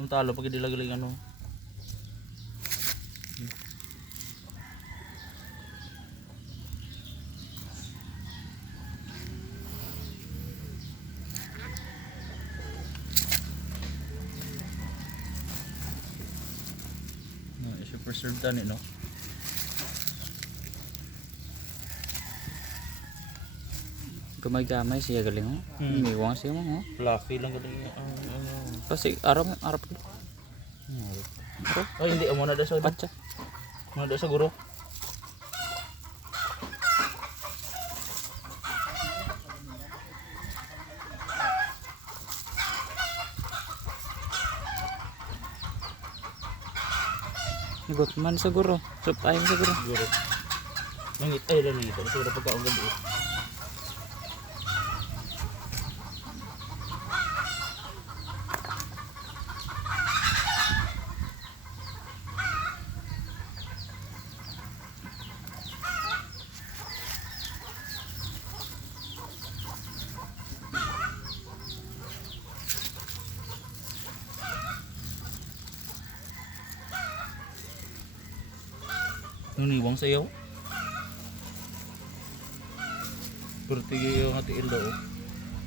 Yung talo pag dilagaling ano. No, is preserve tani no. Gamay-gamay siya galing oh. Miwang siya mo oh. Fluffy lang galing Kasi arap arap. Oh hindi amo na daw sa Patsa. Mo daw sa guro. Igot man siguro. Sup tayo siguro. Guro. Nangit ay lang nangit. Siguro pagkaon gabi. Nung niwang sayaw. Perti yung ati ilo.